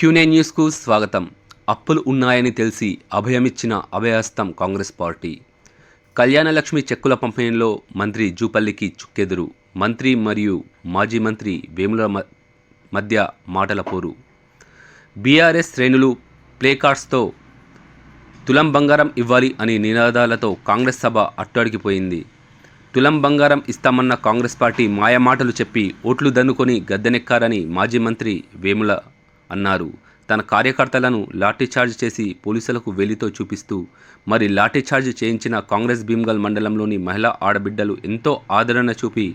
క్యూనే న్యూస్కు స్వాగతం. అప్పులు ఉన్నాయని తెలిసి అభయమిచ్చిన అభయహస్తం కాంగ్రెస్ పార్టీ. కళ్యాణలక్ష్మి చెక్కుల పంపిణీలో మంత్రి జూపల్లికి చుక్కెదురు. మంత్రి మరియు మాజీ మంత్రి వేముల మ- మధ్య మాటల పోరు. బీఆర్ఎస్ శ్రేణులు ప్లేకార్డ్స్తో తులం బంగారం ఇవ్వాలి అని నినాదాలతో కాంగ్రెస్ సభ అట్టడిగిపోయింది తులం బంగారం ఇస్తామన్న కాంగ్రెస్ పార్టీ మాయమాటలు చెప్పి ఓట్లు దన్నుకొని గద్దెనెక్కారని మాజీ మంత్రి వేముల అన్నారు. తన కార్యకర్తలను లాఠీఛార్జ్ చేసి పోలీసులకు వెలితో చూపిస్తూ మరి లాఠీఛార్జ్ చేయించిన కాంగ్రెస్ భీమ్గల్ మండలంలోని మహిళా ఆడబిడ్డలు ఎంతో ఆదరణ చూపి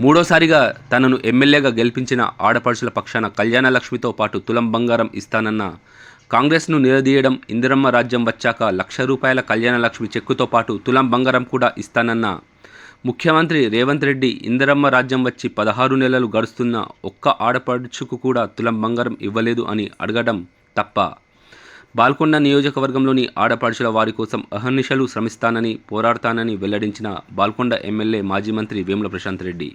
మూడోసారిగా తనను ఎమ్మెల్యేగా గెలిపించిన ఆడపడుచుల పక్షాన కళ్యాణలక్ష్మితో పాటు తులం బంగారం ఇస్తానన్న కాంగ్రెస్ను నిలదీయడం ఇందిరమ్మ రాజ్యం వచ్చాక లక్ష రూపాయల కళ్యాణలక్ష్మి చెక్కుతో పాటు తులం బంగారం కూడా ఇస్తానన్న ముఖ్యమంత్రి రేవంత్ రెడ్డి ఇందరమ్మ రాజ్యం వచ్చి పదహారు నెలలు గడుస్తున్న ఒక్క ఆడపడుచుకు కూడా తులం బంగారం ఇవ్వలేదు అని అడగడం తప్ప. బాల్కొండ నియోజకవర్గంలోని ఆడపడుచుల వారి కోసం అహర్నిశలు శ్రమిస్తానని పోరాడతానని వెల్లడించిన బాల్కొండ ఎమ్మెల్యే మాజీ మంత్రి Vemula Prashanth Reddy.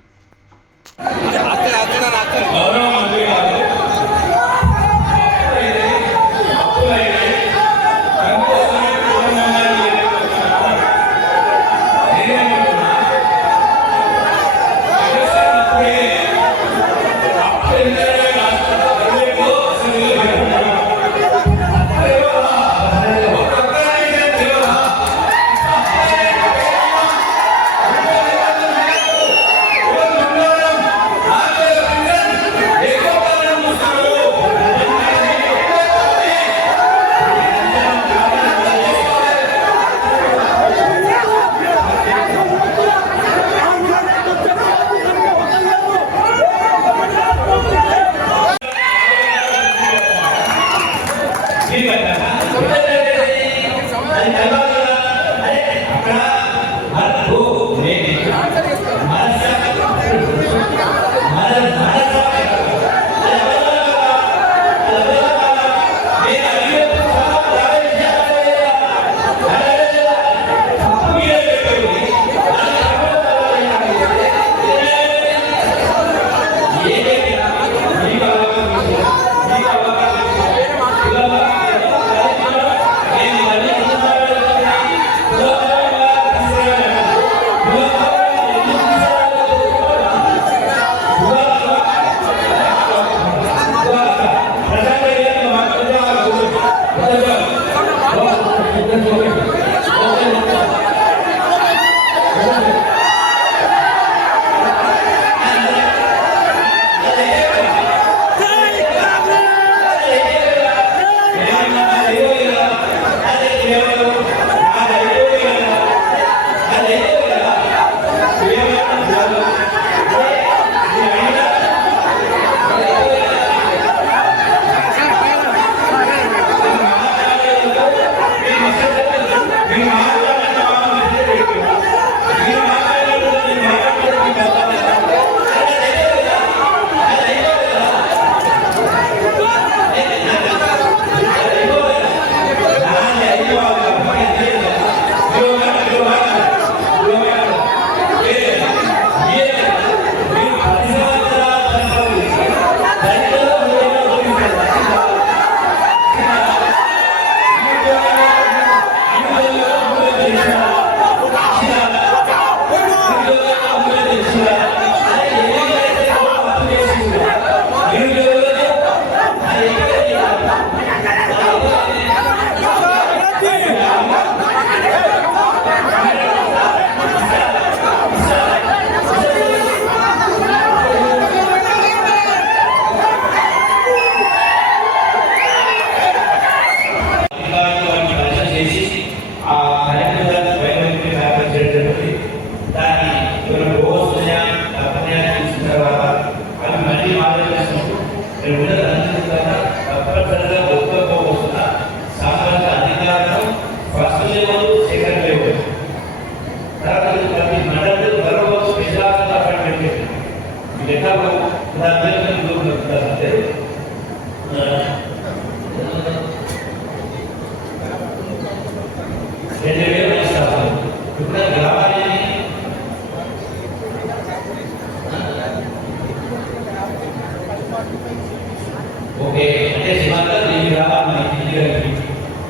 Okey, ada sebatas di dalam ini tiga.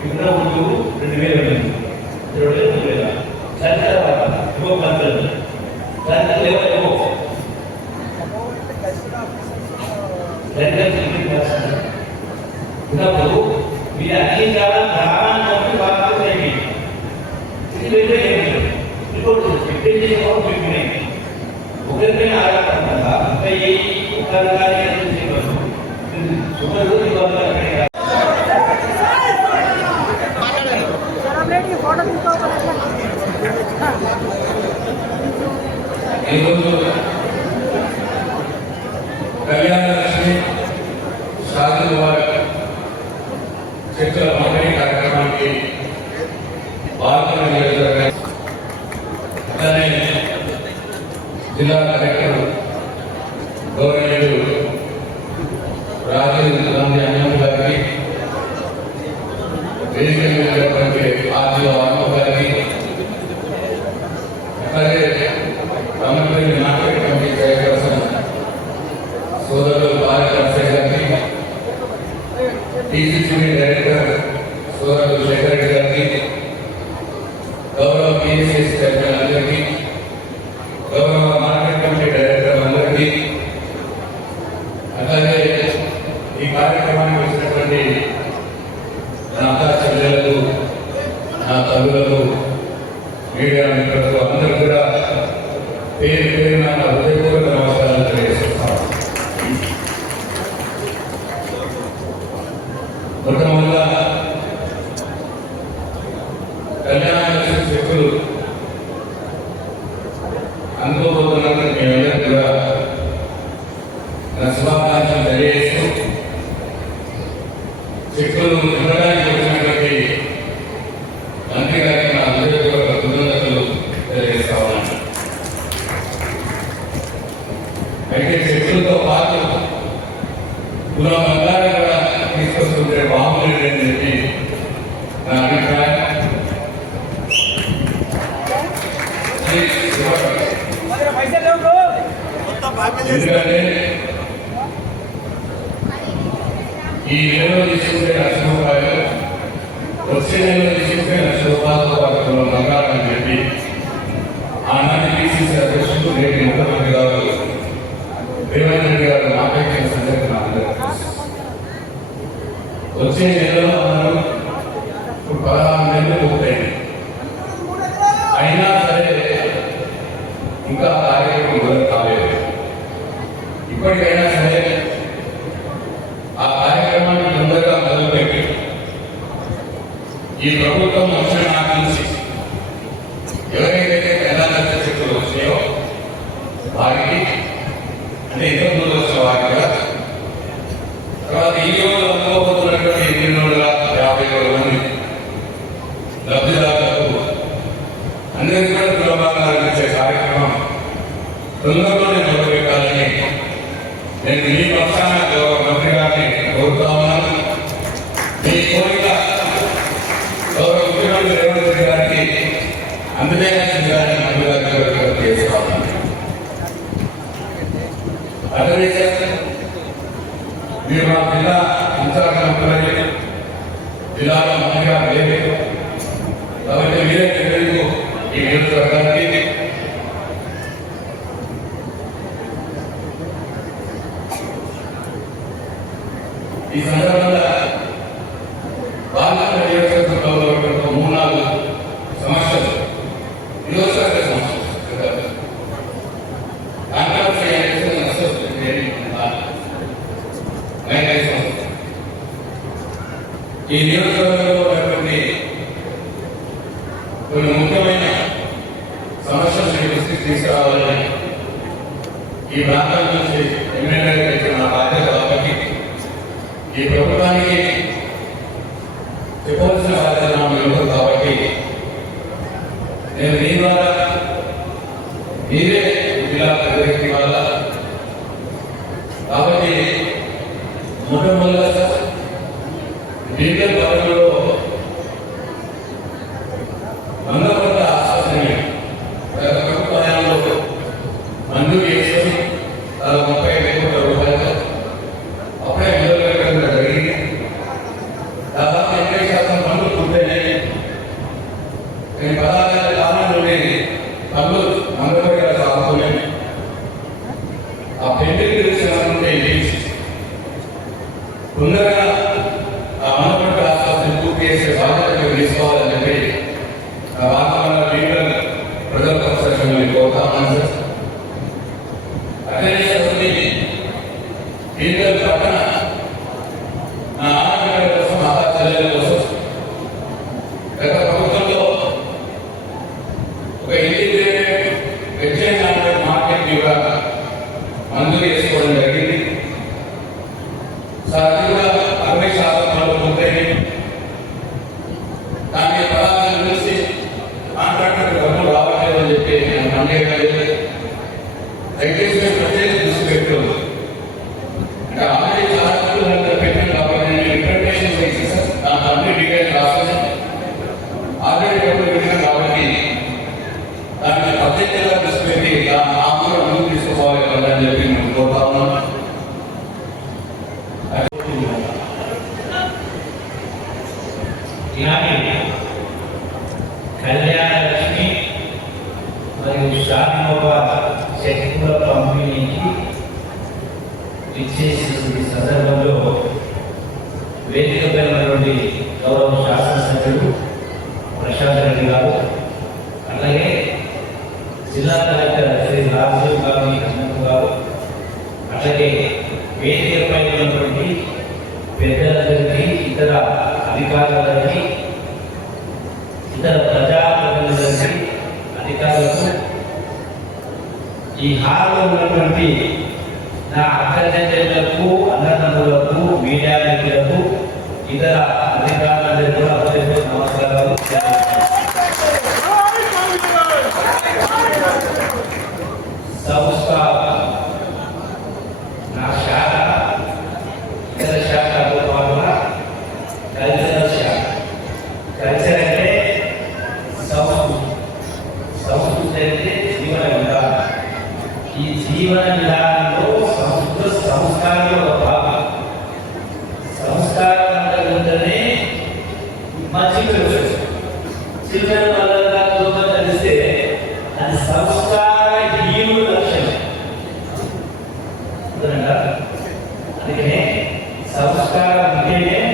Kita en DCCB director సోదరుడు శేఖర్ అందులో వచ్చే నెల తీసుకుంటే లక్ష రూపాయలతో పాటు బంగారాన్ని పెట్టి ಮಹಿಳೆಯರಿಗೂ ಈ ಕೇಂದ್ರ ಸರ್ಕಾರ Jadi perempuan ini தமிழ் పంపిణీకి విచ్చేసినటువంటి సందర్భంలో వేదికపై ఉన్నటువంటి ಸಂಸ್ಕಾರ ಮುಖ್ಯ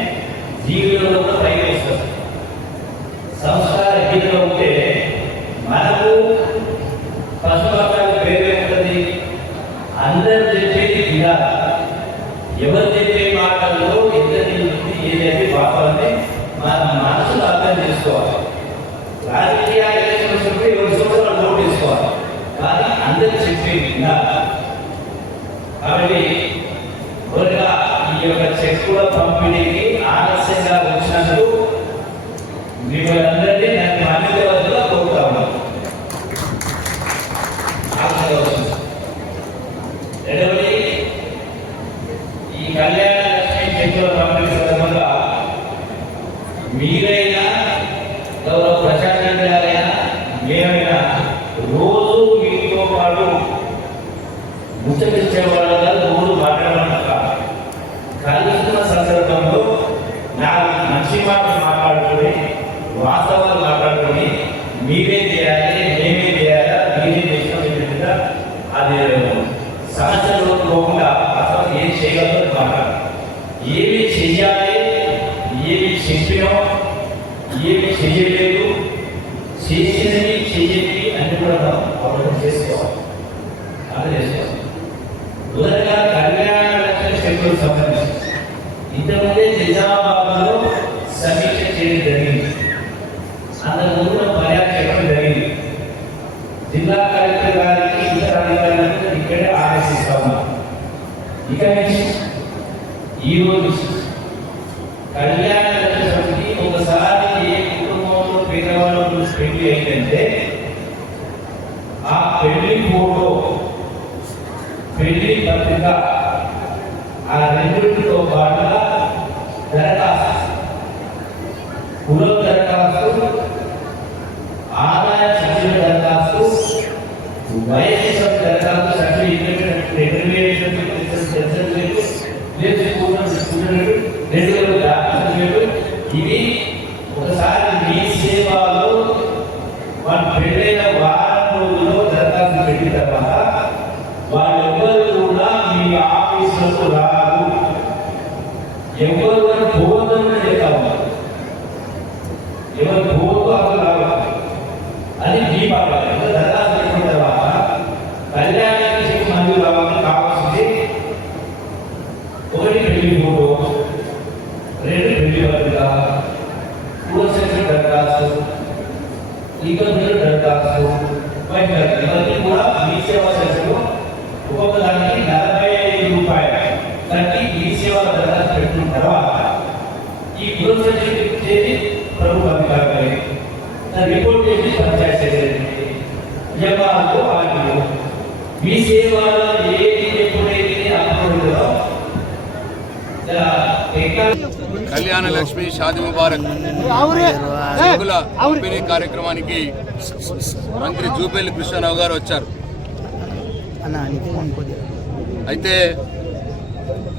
చెయ్యాలి. ఏమి చెప్పినో ఏమి చెయ్యలేదు. చేసినవి చెయ్యవి అన్ని కూడా అవగాహన చేసుకోవాలి. అర్థం చేసుకోవాలి. కళ్యాణ లక్ష్మి టెంపుల్ సంబంధించి ఇంతమంది నిజామాబాద్లో మూడు పెళ్ళి పత్రిక. ఆ రెండింటితో పాటుగా దరఖాస్తు. కులం దరఖాస్తు ఆదాయ సచివ దరఖాస్తు వయసు 你们不断地来 కళ్యాణ లక్ష్మి షాది ముబారక్ రంగుల పంపిణీ కార్యక్రమానికి మంత్రి జూపేలి కృష్ణారావు గారు వచ్చారు. అయితే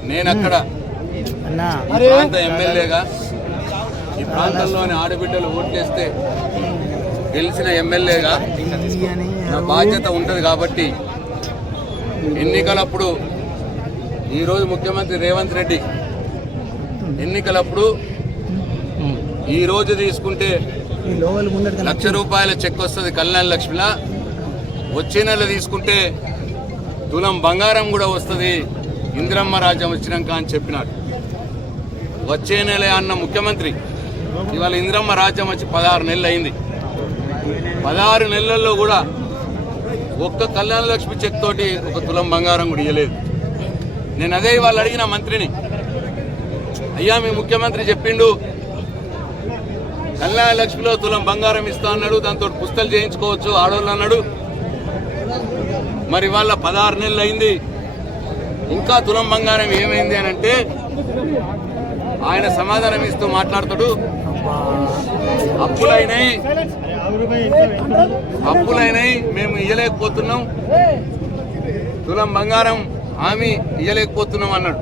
నేను అక్కడ ప్రాంత ఎమ్మెల్యేగా ఈ ప్రాంతంలోని ఆడబిడ్డలు ఓట్లేస్తే గెలిచిన ఎమ్మెల్యేగా నా బాధ్యత ఉంటుంది కాబట్టి ఎన్నికలప్పుడు ఈరోజు ముఖ్యమంత్రి రేవంత్ రెడ్డి ఎన్నికలప్పుడు ఈ రోజు తీసుకుంటే లక్ష రూపాయల చెక్ వస్తుంది కళ్యాణ లక్ష్మిలా. వచ్చే నెల తీసుకుంటే తులం బంగారం కూడా వస్తుంది. ఇందిరమ్మ రాజ్యం వచ్చినాక అని చెప్పినాడు. వచ్చే నెల అన్న ముఖ్యమంత్రి. ఇవాళ ఇందిరమ్మ రాజ్యం వచ్చి పదహారు నెలలు అయింది. పదహారు నెలల్లో కూడా ఒక్క కళ్యాణ లక్ష్మి చెక్ తోటి ఒక తులం బంగారం కూడా ఇవ్వలేదు నేను అదే ఇవాళ అడిగిన మంత్రిని. అయ్యా మీ ముఖ్యమంత్రి చెప్పిండు. కళ్యాణ లక్ష్మిలో తులం బంగారం ఇస్తా అన్నాడు దాంతో పుస్తలు చేయించుకోవచ్చు ఆడవాళ్ళు అన్నాడు. మరి వాళ్ళ పదహారు నెలలు అయింది. ఇంకా తులం బంగారం ఏమైంది అని అంటే ఆయన సమాధానం ఇస్తూ మాట్లాడతాడు. అప్పులైనాయి. అప్పులైనాయి మేము ఇయ్యలేకపోతున్నాం. తులం బంగారం హామీ ఇయ్యలేకపోతున్నాం అన్నాడు.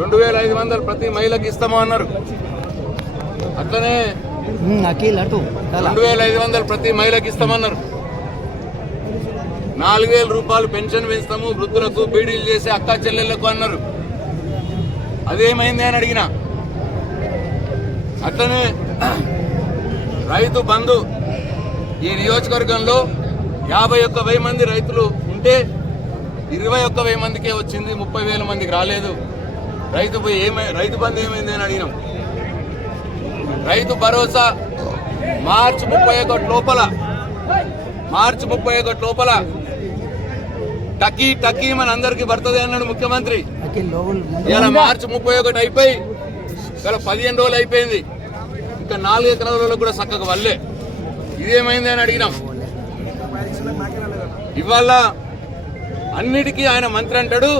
రెండు వేల ఐదు వందలు ప్రతి మహిళకి ఇస్తాము అన్నారు. అట్లనే రెండు వేల ఐదు వందలు ప్రతి మహిళకి ఇస్తామన్నారు. నాలుగు వేల రూపాయలు పెన్షన్ పెంచుతాము వృద్ధులకు బీడీలు చేసి అక్క చెల్లెళ్ళకు అన్నారు. అదేమైంది అని అడిగిన. అట్లనే రైతు బంధు ఈ నియోజకవర్గంలో యాభై ఒక్క వెయ్యి మంది రైతులు ఉంటే ఇరవై ఒక్క వెయ్యి మందికే వచ్చింది ముప్పై వేల మందికి రాలేదు. రైతు ఏమై రైతు బంధు ఏమైంది అని అడిగినాం. రైతు భరోసా మార్చి ముప్పై ఒకటి లోపల మార్చి ముప్పై ఒకటి లోపల టకీ టకీ మన అందరికి పడుతుంది అన్నాడు ముఖ్యమంత్రి. ఇలా మార్చి ముప్పై ఒకటి అయిపోయి ఇలా పదిహేను రోజులు అయిపోయింది. ఇంకా నాలుగు ఎకరాల కూడా చక్కగా వల్లే. ఇదేమైంది అని అడిగినాం. ఇవాళ అన్నిటికీ ఆయన మంత్రి అంటాడు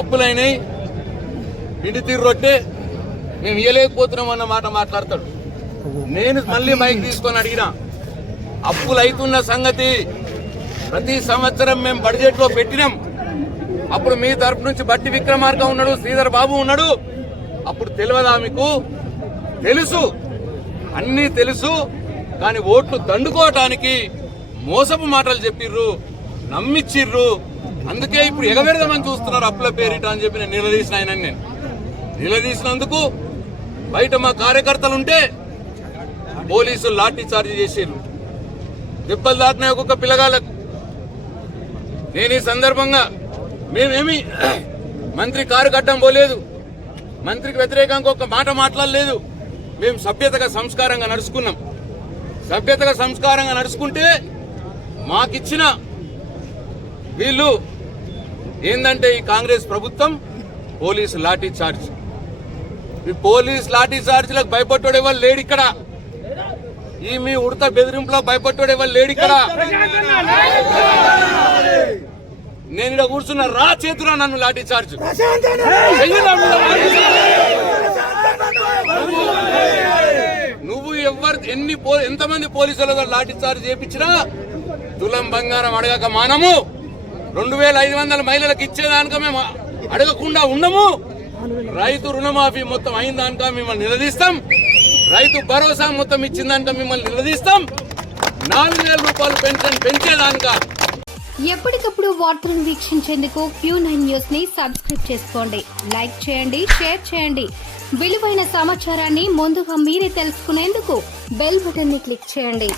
అప్పులైనాయి ఇంటి తీరు రొట్టె మేము ఇవ్వలేకపోతున్నాం అన్న మాట మాట్లాడతాడు. నేను మళ్ళీ మైక్ తీసుకొని అడిగిన అప్పులు అవుతున్న సంగతి ప్రతి సంవత్సరం మేము బడ్జెట్లో పెట్టినాం. అప్పుడు మీ తరపు నుంచి బట్టి విక్రమార్క ఉన్నాడు శ్రీధర్ బాబు ఉన్నాడు. అప్పుడు తెలియదా మీకు? తెలుసు. అన్నీ తెలుసు. కానీ ఓట్లు దండుకోవటానికి మోసపు మాటలు చెప్పిర్రు నమ్మిచ్చిర్రు. అందుకే ఇప్పుడు ఎగబెడదామని చూస్తున్నారు అప్పుల పేరిట అని చెప్పి నేను నిలదీసిన ఆయన నేను. నిలదీసినందుకు బయట మా కార్యకర్తలు ఉంటే పోలీసులు లాఠీ చార్జ్ చేసేరు. దెబ్బలు దాటిన ఒక్కొక్క పిల్లగాళ్ళకు. నేను ఈ సందర్భంగా మేమేమి మంత్రి కారు కట్టడం పోలేదు. మంత్రికి వ్యతిరేకంగా ఒక మాట మాట్లాడలేదు. మేము సభ్యతగా సంస్కారంగా నడుచుకున్నాం. సభ్యతగా సంస్కారంగా నడుచుకుంటే మాకిచ్చిన వీళ్ళు ఏందంటే ఈ కాంగ్రెస్ ప్రభుత్వం పోలీసు లాఠీ చార్జ్. ఈ పోలీస్ లాఠీ చార్జ్లకు భయపడ్డాడు ఎవరు లేడు ఇక్కడ. ఈ మీ ఉడత బెదిరింపులో భయపడ్డాడు ఎవరు లేడు ఇక్కడ. నేను ఇక్కడ కూర్చున్న రా చేతురా నన్ను లాఠీ చార్జ్. నువ్వు ఎవరు ఎన్ని పో ఎంతమంది పోలీసులు లాఠీ చార్జ్ చేపించినా తులం బంగారం అడగక మానము. రెండు వేల ఐదు వందల మహిళలకు ఇచ్చేదానిక మేము అడగకుండా ఉండము. రైతు రుణమాఫీ మొత్తం అయిందానిక మిమ్మల్ని నిలదీస్తాం. రైతు భరోసా మొత్తం ఇచ్చిందానిక మిమ్మల్ని నిలదీస్తాం. నాలుగు వేల రూపాయలు పెన్షన్ పెంచేదానిక ఎప్పటికప్పుడు వార్తలను వీక్షించేందుకు క్యూ నైన్ న్యూస్ని సబ్స్క్రైబ్ చేసుకోండి. లైక్ చేయండి షేర్ చేయండి. విలువైన సమాచారాన్ని ముందుగా మీరే తెలుసుకునేందుకు బెల్ బటన్ని క్లిక్ చేయండి.